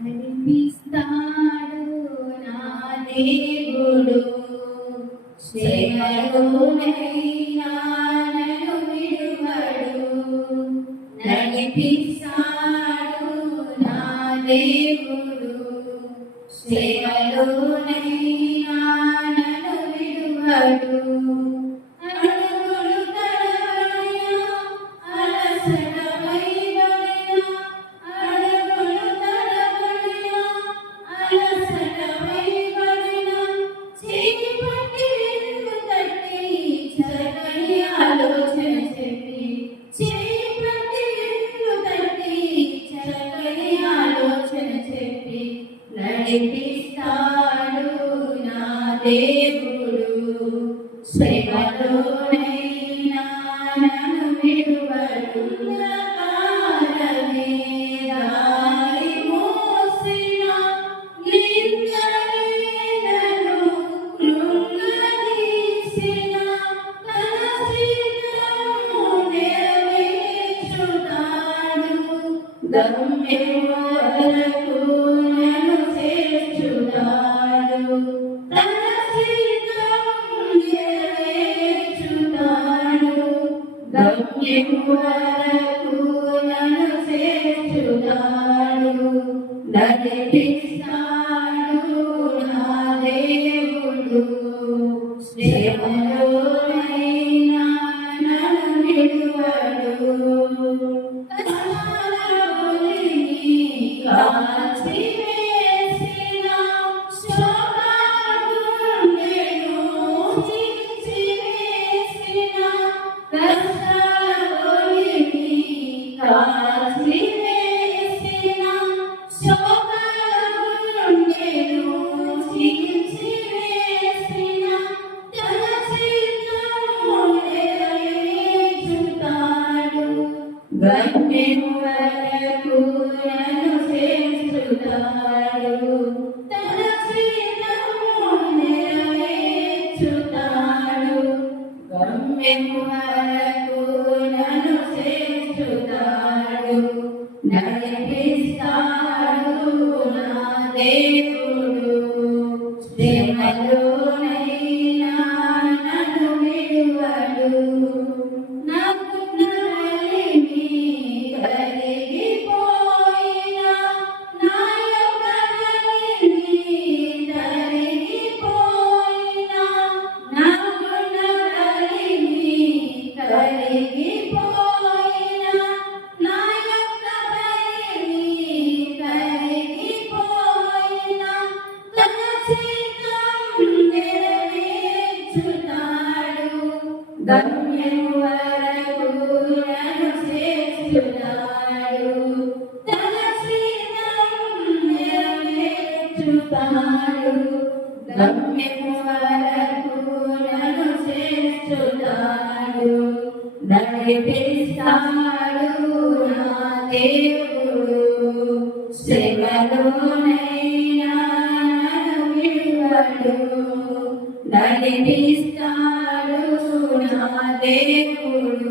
నడిపిస్తాడు నా దేవుడు శ్రమలోనైనా నన్ను విడువడు నడిపిస్తాడు నా దేవుడు శ్రమలోనైనా నన్ను విడువడు నడిపిస్తాడు నా దేవుడు శ్రమలోనైనా నన్ను విడువడు దారి మోసిన నిందలను కృంగదీసిన తన చిత్తము నెరవేర్చుతాడు గమ్యం వరకు వరకు నన్ను చేర్చుతాడు నడిపిస్తాడు నా దేవుడు శ్రమలోనైనా నన్ను విడువడు కాల్చివేసిన శోకగుండెను చించివేసిన కాల్చివేసిన శోకగుండెను చించివేసిన తన చిత్తము నెరవేర్చుతాడు గమ్యం వరకు నన్ను చేర్చుతాడు తన చిత్తము నెరవేర్చుతాడు గమ్యం వరకు నన్ను చేర్చుతాడు నడిపిస్తాడు నా దేవుడు శ్రమలోనైనా నన్ను విడువడు కరిగిపోయిన నా యొక్క కరిగిపోయిన నా గుండె కరిగిపోయిన నా యొక్క కరిగిపోయిన తన చిత్తం నెరవేర్చుతాడు గమ్యం వరకు నన్ను చేర్చుతాడు తన చిత్తం నెరవేర్చుతాడు గమ్యం వరకు నన్ను చేర్చుతాడు నడిపిస్తాడు నా దేవుడు శ్రమలోనైనా నన్ను విడువడు నడిపిస్తాడు నా దేవుడు